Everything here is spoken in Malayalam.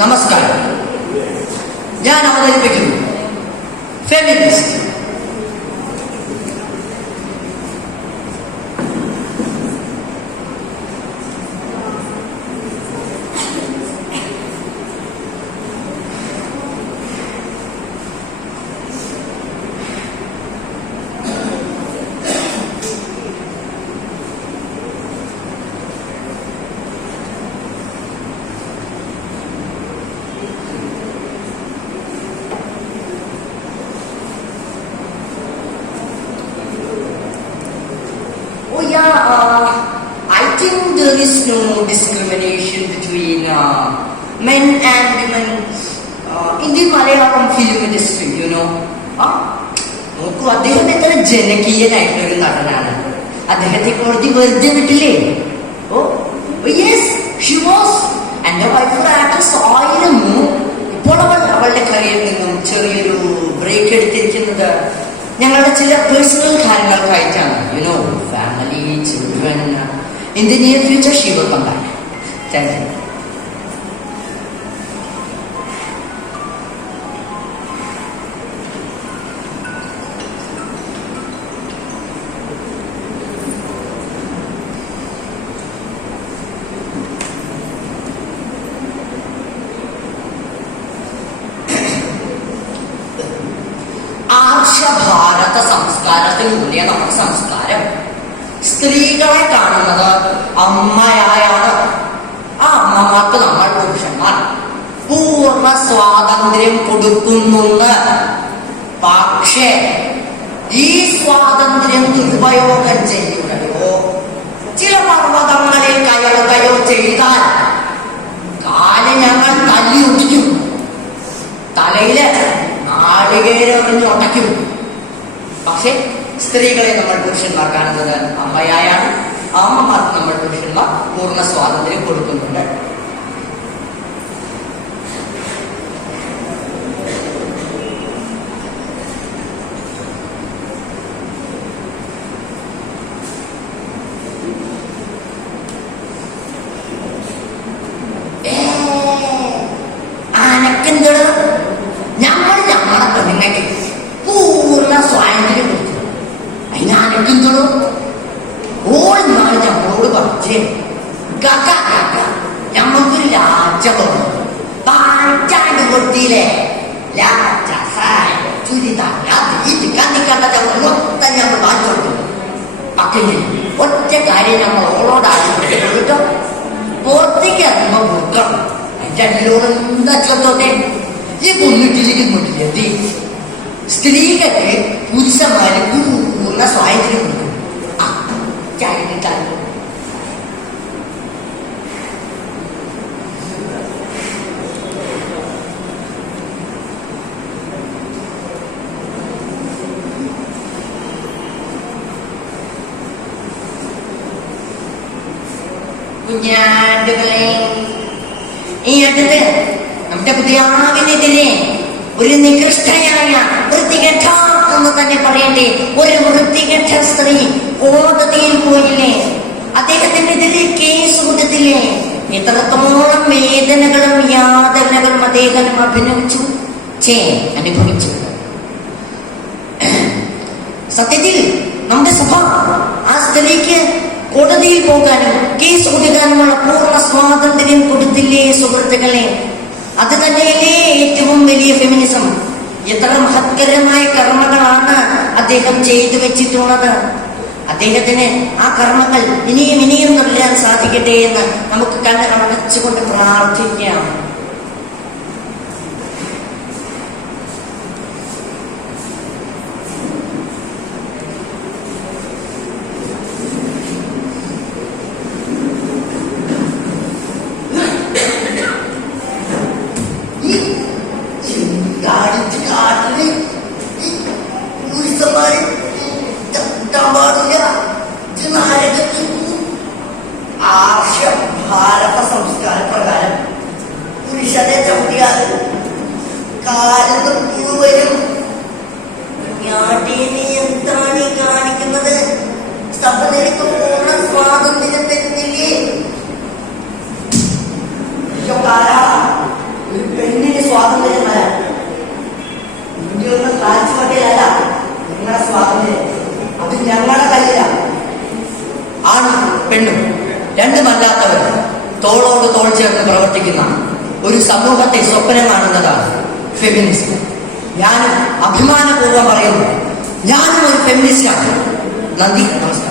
നമസ്കാരം. ഞാൻ അവതരിപ്പിക്കുന്നു feminist. I think there is no discrimination between men and women in the Malayalam film industry, you know. നോക്കൂ, അദ്ദേഹം എത്ര ജനകീയനായിട്ടുള്ളൊരു നടനാണ്. അദ്ദേഹത്തെ കോടതി വെറുതെ വിട്ടില്ലേ? Yes, she was. എൻ്റെ വൈഫ് ആക്ട്രസ് ആയിരുന്നു. ഇപ്പോൾ അവളുടെ കരിയറിൽ നിന്നും ചെറിയൊരു ബ്രേക്ക് എടുത്തിരിക്കുന്നത് ഞങ്ങളുടെ ചില പേഴ്സണൽ കാര്യങ്ങൾക്കായിട്ടാണ്. You know, family, children. In the near future she will come back. Thank you. ഭാരത സംസ്കാരത്തിലൂടെ നമ്മുടെ സംസ്കാരം സ്ത്രീകളെ കാണുന്നത് അമ്മയായാണ്. ആ അമ്മമാർക്ക് നമ്മൾ പുരുഷന്മാർ പൂർണ്ണ സ്വാതന്ത്ര്യം കൊടുക്കുന്നുണ്ട്. പക്ഷേ ഈ സ്വാതന്ത്ര്യം ദുരുപയോഗം ചെയ്യുകയോ ചില പർവ്വതങ്ങളിൽ കയറുകയോ ചെയ്താൽ കാല് ഞങ്ങൾ തല്ലി ഒട്ടിക്കും, തലയില് നാളികേരെറിഞ്ഞ് ഒട്ടയ്ക്കും. പക്ഷെ സ്ത്രീകളെ നമ്മൾ പുരുഷന്മാർ കാണുന്നത് അമ്മയായാണ്. അമ്മമാർക്ക് നമ്മൾ പുരുഷന്മാർ പൂർണ്ണ സ്വാതന്ത്ര്യം കൊടുക്കുന്നുണ്ട്. അനക്കെന്തോട് ഞങ്ങളുടെ പെണ്ണുങ്ങൾക്ക് പൂർണ്ണ സ്വാതന്ത്ര്യം കൊടുത്തു. അതിനാണെന്തോളൂ ഓൾ നാളെ ഞങ്ങളോട് പറഞ്ഞേ ഞമ്മക്കൊരു രാജഭവൻ പാറ്റാണ്ട് കൊടുത്തില്ലേ? മൊത്തം ഞങ്ങൾ വാങ്ങിച്ചു കൊടുത്തു. പക്ഷേ ഒറ്റ കാര്യം ഞങ്ങൾ ഓളോട് ആവശ്യപ്പെട്ടിട്ടോ, പുറത്തേക്ക് ഇറങ്ങുമ്പോൾ കൊടുക്കണം. അതിൻ്റെ അല്ലോട് എന്താ ചോദ്യോട്ടെ, ഈ കൊന്നിട്ടില്ലെങ്കിൽ കൊണ്ടില്ലേ? സ്ത്രീകൾക്ക് പുരുഷന്മാര് പൂർണ്ണ സ്വാതന്ത്ര്യം കൊടുക്കും. കുഞ്ഞാണ്ടുകളെ, ഈ അടുത്ത് നമ്മുടെ പുതിയാവിനെതിരെ ഒരു നികൃഷ്ടയായ വൃത്തികെട്ട എന്ന് തന്നെ പറയട്ടെ ഒരു വൃത്തികെട്ട സ്ത്രീ കോടതിയിൽ പോയില്ലേ? അദ്ദേഹത്തിനെതിരെ കേസ് കൊടുത്തില്ലേ? എത്രത്തോളം വേദനകളും യാതനകളും അദ്ദേഹം അനുഭവിച്ചു. സത്യത്തിൽ നമ്മുടെ സഭ ആ സ്ത്രീക്ക് കോടതിയിൽ പോകാനും കേസ് കൊടുക്കാനുമുള്ള പൂർണ്ണ സ്വാതന്ത്ര്യം കൊടുത്തില്ലേ സുഹൃത്തുക്കളെ? അത് തന്നെയല്ലേ ഏറ്റവും വലിയ ഫെമിനിസം. എത്ര മഹത്കരമായ കർമ്മങ്ങളാണ് അദ്ദേഹം ചെയ്തു വെച്ചിട്ടുള്ളത്. അദ്ദേഹത്തിന് ആ കർമ്മങ്ങൾ ഇനിയും ഇനിയും തുടരാൻ സാധിക്കട്ടെ എന്ന് നമുക്ക് കണ്ണടച്ചുകൊണ്ട് പ്രാർത്ഥിക്കാം. ഭാരത സംസ്കാര പ്രകാരം പുരുഷനെ ചവിട്ടിയാൽ കാലത്ത് മുഴുവനും എന്താണ് ഈ കാണിക്കുന്നത്? സഭനിലേക്ക് പൂർണ്ണ സ്വാതന്ത്ര്യം തരുന്നില്ലേ? ഞങ്ങളുടെ കയ്യിലാണ്. ആണും പെണ്ണും രണ്ടുമല്ലാത്തവർ തോളോട് തോൾ ചേർന്ന് പ്രവർത്തിക്കുന്ന ഒരു സമൂഹത്തെ സ്വപ്നം കാണുന്നതാണ് ഫെമിനിസം. ഞാനും അഭിമാനപൂർവ്വം പറയുന്നു, ഞാനും ഒരു ഫെമിനിസ്റ്റാണ്. നന്ദി, നമസ്കാരം.